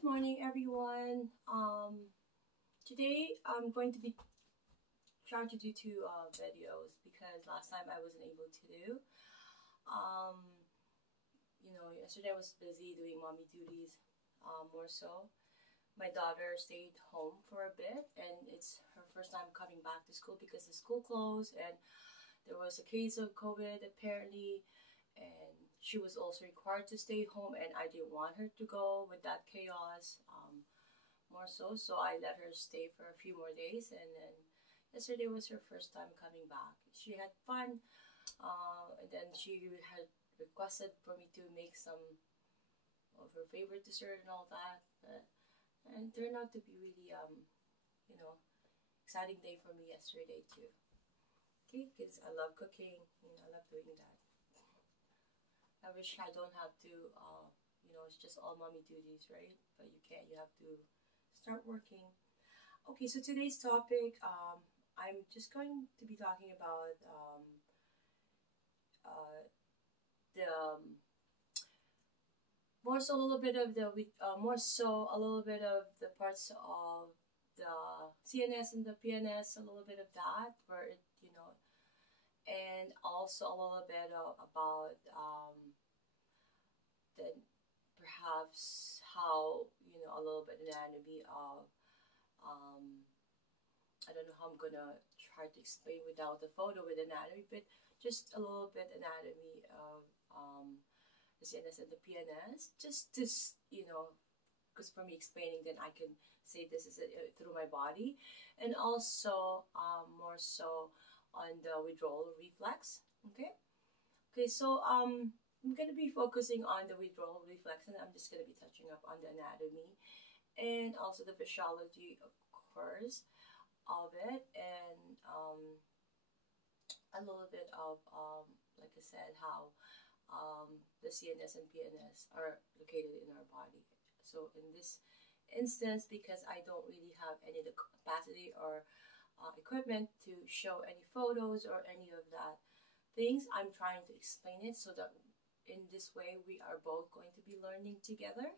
Good morning, everyone. Today I'm going to be trying to do two videos because last time I wasn't able to do. Um, Yesterday I was busy doing mommy duties. More so, my daughter stayed home for a bit, and it's her first time coming back to school because the school closed, and there was a case of COVID apparently, and she was also required to stay home, and I didn't want her to go with that chaos. More so I let her stay for a few more days, and then yesterday was her first time coming back. She had fun, and then she had requested for me to make some of her favorite dessert and all that, and it turned out to be really you know exciting day for me yesterday too. Okay, because I love cooking, I love doing that. I wish I don't have to, it's just all mommy duties, right? But you can't, you have to start working. Okay, so today's topic, I'm just going to be talking about the more so a little bit of the more so a little bit of the parts of the CNS and the PNS, a little bit of that, where it, and also a little bit about then perhaps how, a little bit anatomy of I don't know how I'm gonna try to explain without the photo with anatomy, but just a little bit anatomy of the CNS and the PNS, just to, because for me explaining, then I can say this is through my body, and also more so on the withdrawal reflex. Okay, so I'm gonna be focusing on the withdrawal reflex, and I'm just gonna be touching up on the anatomy and also the physiology, of course, of it, and a little bit of like I said, how the CNS and PNS are located in our body. So in this instance, because I don't really have any of the capacity or equipment to show any photos or any of that things, I'm trying to explain it so that in this way we are both going to be learning together.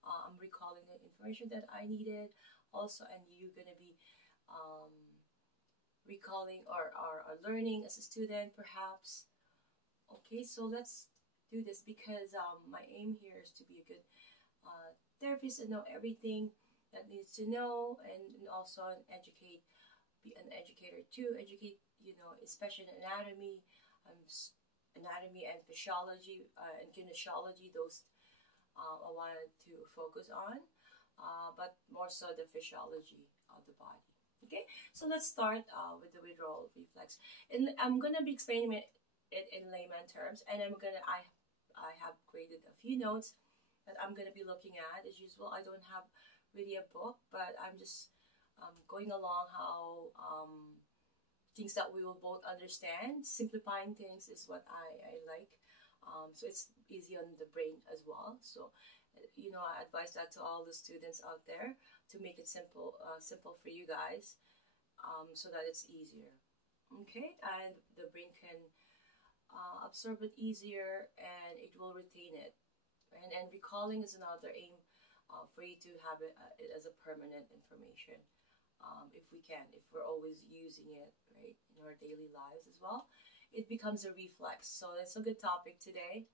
I'm recalling the information that I needed also, and you're going to be recalling or learning as a student perhaps. Okay, so let's do this because my aim here is to be a good therapist and know everything that needs to know, and also be an educator too, educate, especially in anatomy, anatomy and physiology and kinesiology, those I wanted to focus on, but more so the physiology of the body. Okay, so let's start with the withdrawal reflex, and I'm gonna be explaining it in layman terms, and I have created a few notes that I'm gonna be looking at. As usual, I don't have really a book, but I'm just going along how things that we will both understand. Simplifying things is what I like. So it's easy on the brain as well. So, I advise that to all the students out there to make it simple for you guys, so that it's easier. Okay, and the brain can absorb it easier, and it will retain it. And recalling is another aim for you to have it as a permanent information. If we can, if we're always using it, right, in our daily lives as well, it becomes a reflex. So that's a good topic today,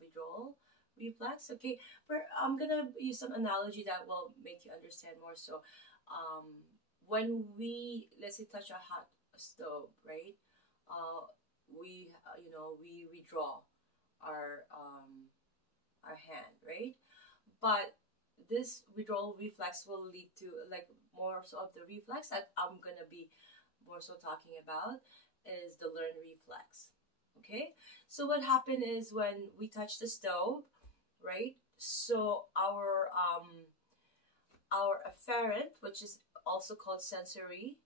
withdrawal reflex. Okay, I'm gonna use some analogy that will make you understand more. So, when we, let's say, touch a hot stove, right, we withdraw our hand, right, but this withdrawal reflex will lead to, like, more so of the reflex that I'm gonna be more so talking about is the learned reflex. Okay, so what happened is when we touch the stove, right, so our afferent, which is also called sensory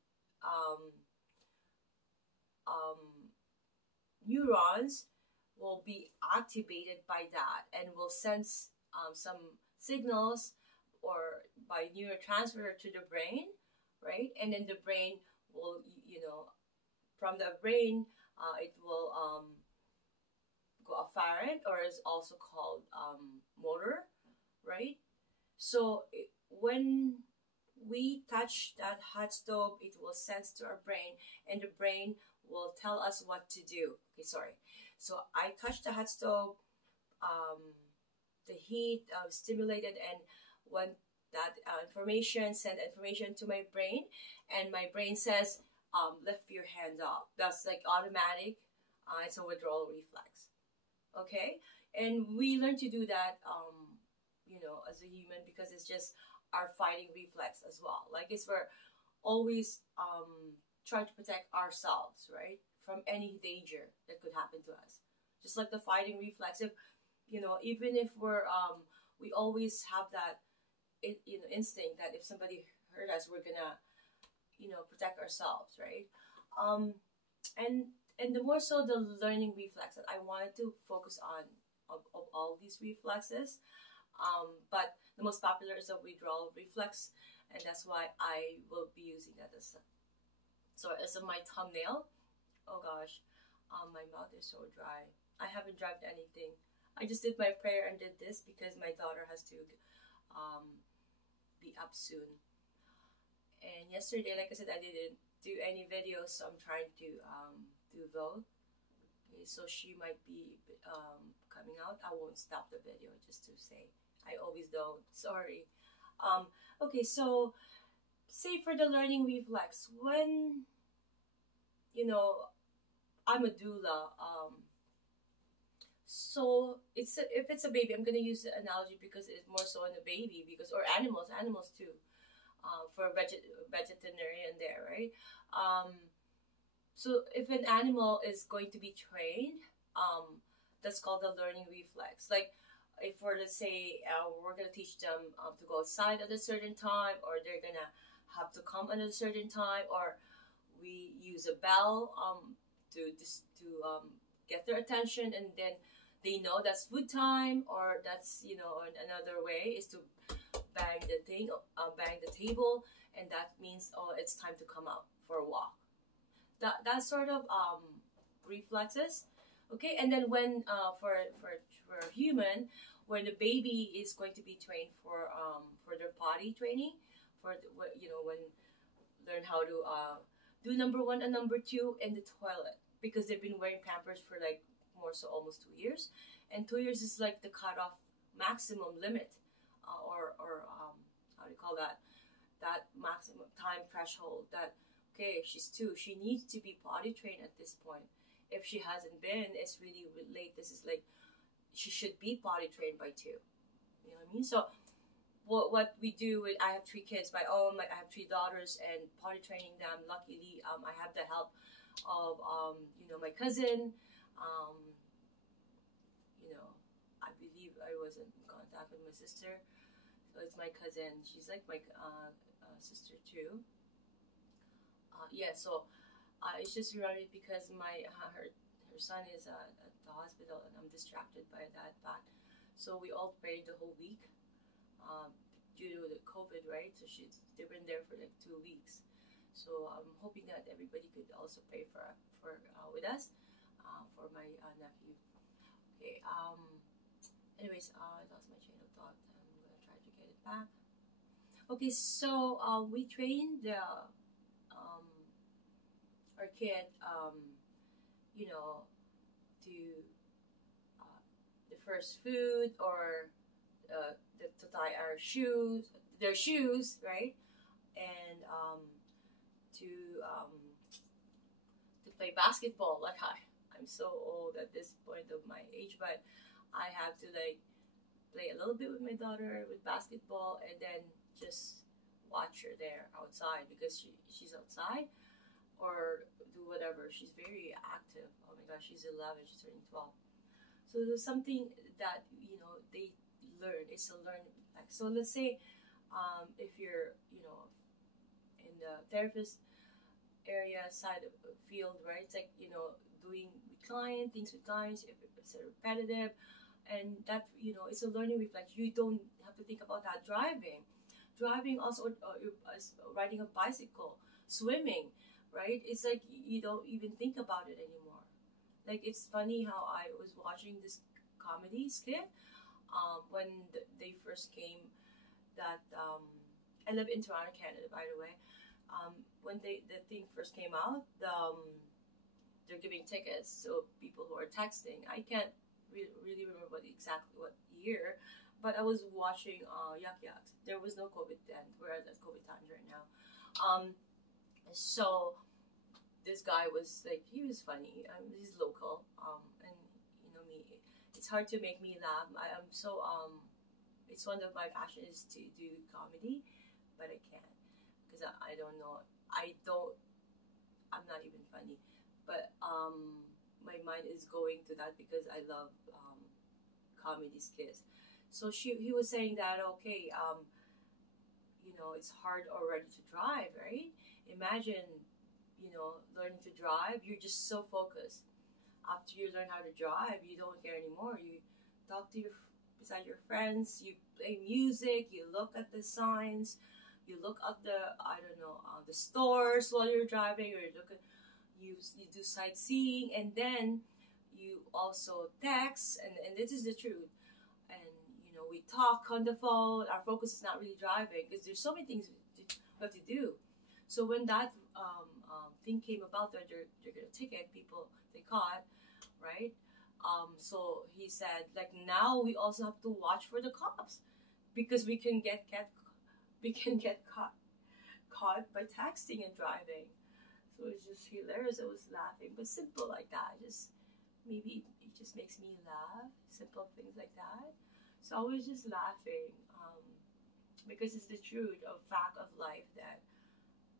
neurons, will be activated by that and will sense some signals or by neurotransmitter to the brain, right? And then the brain will, from the brain, it will go afferent, or is also called motor, right? So when we touch that hot stove, it will sense to our brain, and the brain will tell us what to do. Okay, sorry. So I touched the hot stove, um, the heat stimulated, and when that information sent information to my brain, and my brain says, lift your hand up. That's like automatic. It's a withdrawal reflex. Okay, and we learn to do that, as a human, because it's just our fighting reflex as well. Like, it's we're always trying to protect ourselves, right, from any danger that could happen to us. Just like the fighting reflex, if even if we always have that instinct that if somebody hurt us, we're gonna protect ourselves, right? um and the more so the learning reflex that I wanted to focus on, of all these reflexes. But the most popular is the withdrawal reflex, and that's why I will be using that as my thumbnail. Oh gosh, my mouth is so dry. I haven't drank anything. I just did my prayer and did this because my daughter has to be up soon. And yesterday, like I said, I didn't do any videos, so I'm trying to do those. Okay, so she might be coming out. I won't stop the video just to say. I always don't. Sorry. Okay, so say for the learning reflex, when I'm a doula. So if it's a baby, I'm gonna use the analogy because it's more so in a baby, because or animals too, for vegetarian there, right? So if an animal is going to be trained, that's called the learning reflex. Like, if we're, let's say, we're gonna teach them to go outside at a certain time, or they're gonna have to come at a certain time, or we use a bell to get their attention, and then they know that's food time, or that's another way is to bang the thing, bang the table, and that means, oh, it's time to come out for a walk. That sort of reflexes. Okay, and then when for a human, when the baby is going to be trained for their potty training, for when learn how to do number one and number two in the toilet, because they've been wearing Pampers for like more so almost 2 years, and 2 years is like the cutoff maximum limit, or how do you call that maximum time threshold, that okay, she's 2, she needs to be potty trained at this point. If she hasn't been, it's really late. This is like, she should be potty trained by 2. You know what I mean? So what we do with, I have 3 kids by own. I have 3 daughters, and potty training them. Luckily, I have the help of my cousin. I believe I was in contact with my sister, so it's my cousin. She's like my sister too. Yeah, so it's just really because her son is at the hospital, and I'm distracted by that fact. So we all prayed the whole week, due to the COVID, right? So they've been there for like 2 weeks. So I'm hoping that everybody could also pray for with us, for my nephew. Okay. Anyways, I lost my train of thought. I'm gonna try to get it back. Okay, so we trained our kid, to the first food, or to tie their shoes, right? And to play basketball. Like, I'm so old at this point of my age, but I have to like play a little bit with my daughter with basketball, and then just watch her there outside, because she's outside, or do whatever. She's very active. Oh my gosh, she's 11. She's turning 12. So there's something that they learn. It's a learn. Like, so let's say, if you're in the therapist area side of the field, right? It's like doing with things with clients. If it's repetitive, and that it's a learning reflex. You don't have to think about that. Driving also, riding a bicycle, swimming, right? It's like you don't even think about it anymore. Like, it's funny how I was watching this comedy skit when they first came that I live in Toronto, Canada, by the way. When the thing first came out, they're giving tickets to people who are texting. I can't really remember exactly what year, but I was watching Yak Yaks. There was no COVID then. We're at COVID times right now. So this guy was like, he was funny. He's local. And you know me, it's hard to make me laugh. I am so it's one of my passions to do comedy, but I can't because I don't know. I'm not even funny, but my mind is going to that because I love comedy skits. So he was saying that, okay, you know, it's hard already to drive, right? Imagine, you know, learning to drive. You're just so focused. After you learn how to drive, you don't care anymore. You talk to beside your friends. You play music. You look at the signs. You look at the, I don't know, the stores while you're driving, or you do sightseeing, and then you also text, and this is the truth. And you know, we talk on the phone. Our focus is not really driving because there's so many things we have to do. So when that thing came about that they're gonna ticket people they caught, right? So he said, like, now we also have to watch for the cops because we can get caught by texting and driving. So it's just hilarious. I was laughing, but simple like that. Just maybe it just makes me laugh. Simple things like that. So I was just laughing because it's the truth of fact of life that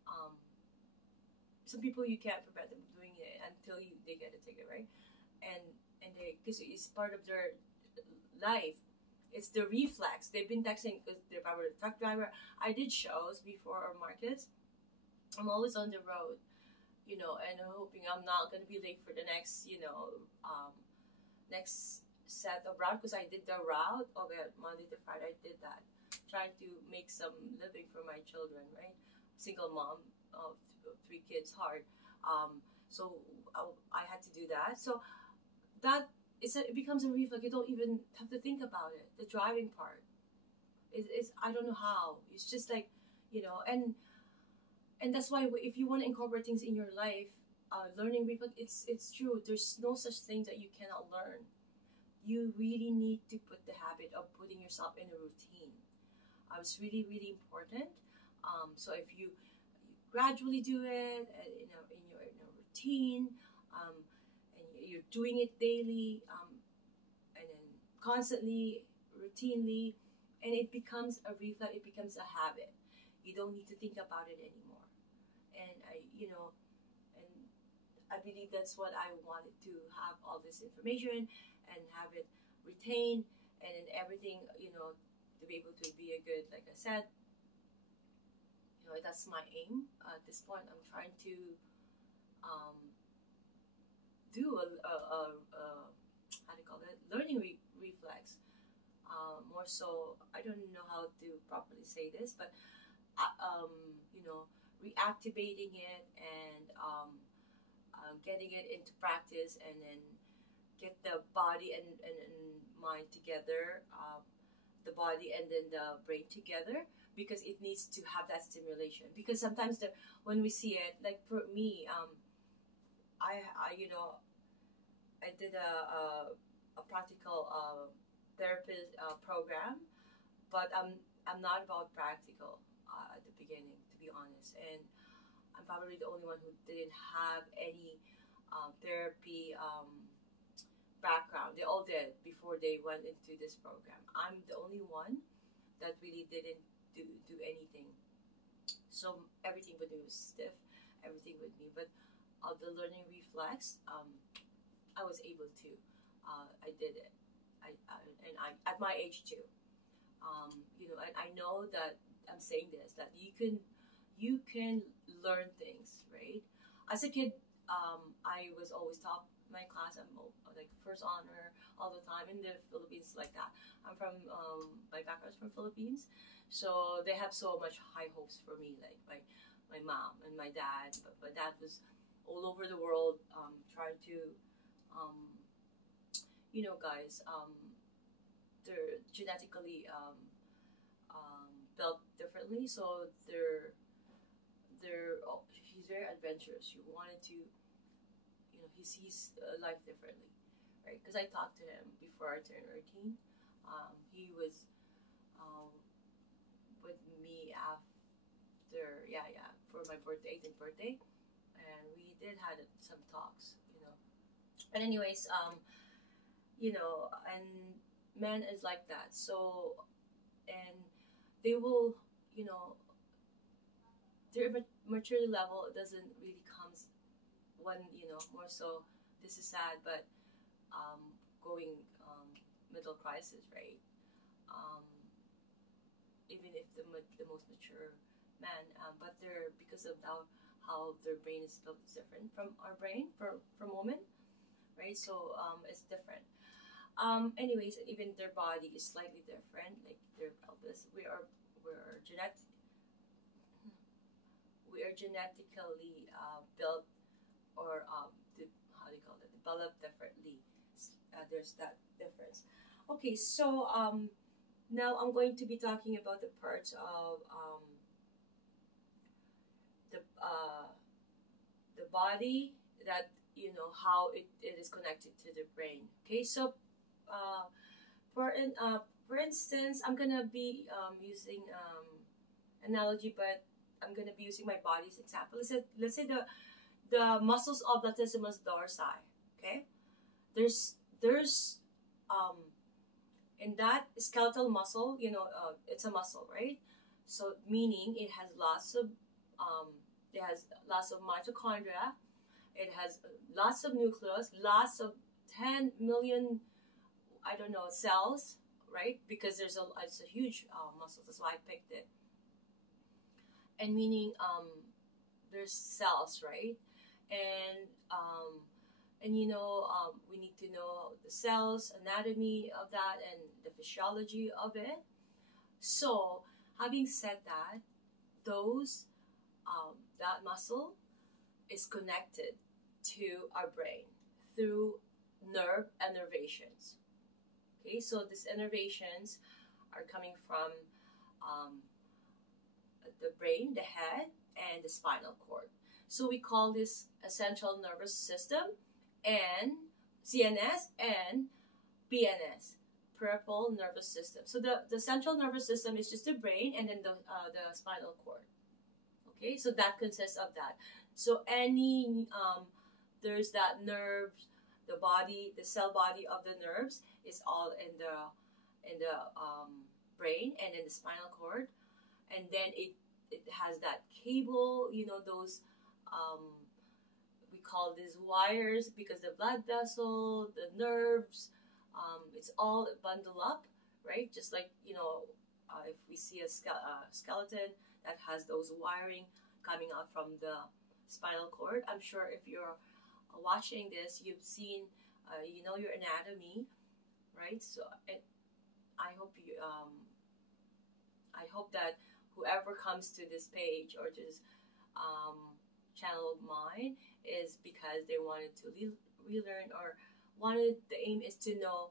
um, some people you can't prevent them doing it until they get a ticket, right? And they, because it's part of their life. It's the reflex. They've been texting because they're probably a truck driver. I did shows before or markets. I'm always on the road, you know, and hoping I'm not gonna be late for the next, you know, next set of route because I did the route. Okay, Monday to Friday I did that, trying to make some living for my children, right? Single mom of three kids, hard. So I had to do that. So that it becomes a reflex. You don't even have to think about it. The driving part is I don't know how. It's just like, you know, and that's why if you want to incorporate things in your life, learning reflex, it's true. There's no such thing that you cannot learn. You really need to put the habit of putting yourself in a routine. It's really important. So if you gradually do it, in a routine. You're doing it daily, and then constantly, routinely, and it becomes a reflex. It becomes a habit. You don't need to think about it anymore. And and I believe that's what I wanted to have all this information and have it retained, and in everything, to be able to be a good, like I said, that's my aim. At this point, I'm trying to um, do a how do you call it, learning reflex. More so, I don't know how to properly say this, but um, reactivating it and getting it into practice, and then get the body and mind together, the body and then the brain together, because it needs to have that stimulation. Because sometimes when we see it, like for me, I did a practical therapist program, but I'm not about practical at the beginning, to be honest, and I'm probably the only one who didn't have any therapy background. They all did before they went into this program. I'm the only one that really didn't do anything. So everything with me was stiff, everything with me. But the learning reflex, I was able to. I did it. And I at my age too. And I know that I'm saying this, that you can learn things, right? As a kid, I was always top my class. I'm like first honor all the time in the Philippines, like that. I'm from my background's from Philippines, so they have so much high hopes for me. Like my mom and my dad, but my dad was all over the world, trying to, guys, they're genetically differently. So he's very adventurous. You wanted to, he sees life differently, right? Because I talked to him before I turned 18. He was with me after, for my birthday, 18th birthday, and we did had some talks. And anyways, and men is like that. So, and they will, their maturity level doesn't really comes when, more so, this is sad, but going middle crisis, right? Um, Even if the most mature man, but they're, because of how their brain is built, is different from our brain from women, right? So it's different. Anyways, even their body is slightly different. Like their pelvis, we are genetically built, or how do you call it, developed differently. There's that difference. Okay, so now I'm going to be talking about the parts of the body, that how it is connected to the brain. Okay, so for instance, I'm gonna be using analogy, but I'm gonna be using my body's example. Let's say the muscles of latissimus dorsi. Okay, there's in that skeletal muscle, it's a muscle, right? So meaning it has lots of mitochondria, it has lots of nucleus, lots of 10 million, I don't know, cells, right? Because it's a huge muscle. That's why I picked it. And meaning there's cells, right? And we need to know the cells, anatomy of that, and the physiology of it. So, having said that, that muscle is connected to our brain through nerve innervations. Okay, so these innervations are coming from the brain, the head, and the spinal cord. So we call this essential nervous system, and CNS, and PNS, peripheral nervous system. So the central nervous system is just the brain, and then the spinal cord. Okay, so that consists of that. So there's that nerves, the body, the cell body of the nerves is all in the brain and in the spinal cord, and then it has that cable, those we call these wires, because the blood vessel, the nerves, it's all bundled up, right? Just like, if we see a skeleton that has those wiring coming out from the spinal cord. I'm sure if you're watching this, you've seen, your anatomy, right? So I hope that whoever comes to this page or to this channel of mine is because they wanted to relearn, or the aim is to know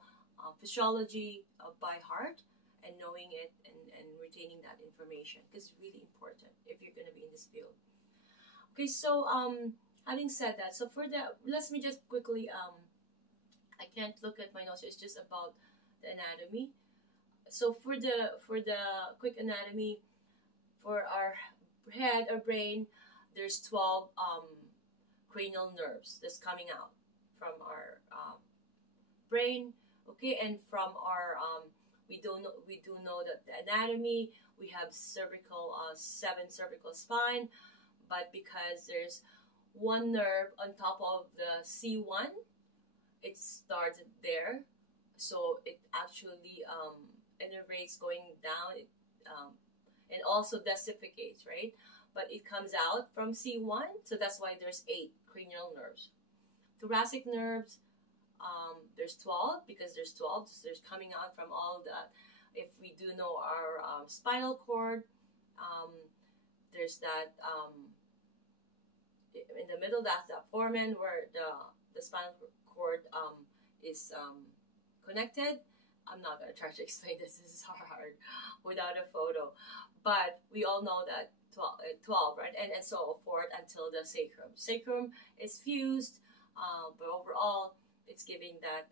physiology by heart, and knowing it and retaining that information, because it's really important if you're going to be in this field. Okay, so having said that, so let me just quickly, I can't look at my notes, it's just about the anatomy. So for the quick anatomy, for our head or brain, there's 12 cranial nerves that's coming out from our brain. Okay, and from our we do know that the anatomy, we have 7 cervical spine, but because there's one nerve on top of the C1, it started there, so it actually innervates going down, and also desificates, right? But it comes out from C1, so that's why there's 8 cranial nerves. Thoracic nerves, there's 12, because there's 12, so there's coming out from all that. If we do know our spinal cord, there's that in the middle, that's the foramen where the spinal cord is connected. I'm not going to try to explain this. This is hard without a photo. But we all know that 12 right? And so forth until the sacrum. Sacrum is fused, but overall, it's giving that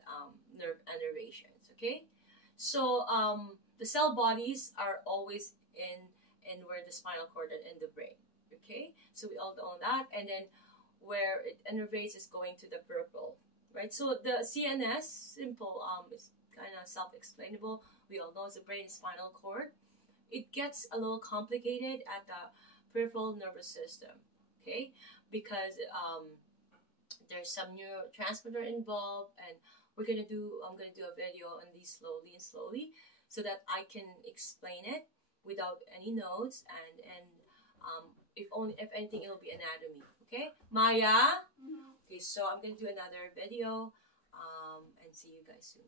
nerve innervations, okay? So the cell bodies are always in where the spinal cord and in the brain, okay? So we all know that. And then where it innervates is going to the peripheral, right? So the CNS, simple, is kind of self-explainable. We all know it's the brain spinal cord. It gets a little complicated at the peripheral nervous system, okay? Because there's some neurotransmitter involved, and I'm gonna do a video on these slowly, so that I can explain it without any notes, and if anything, it will be anatomy, okay? Maya? Okay, so I'm gonna do another video, and see you guys soon.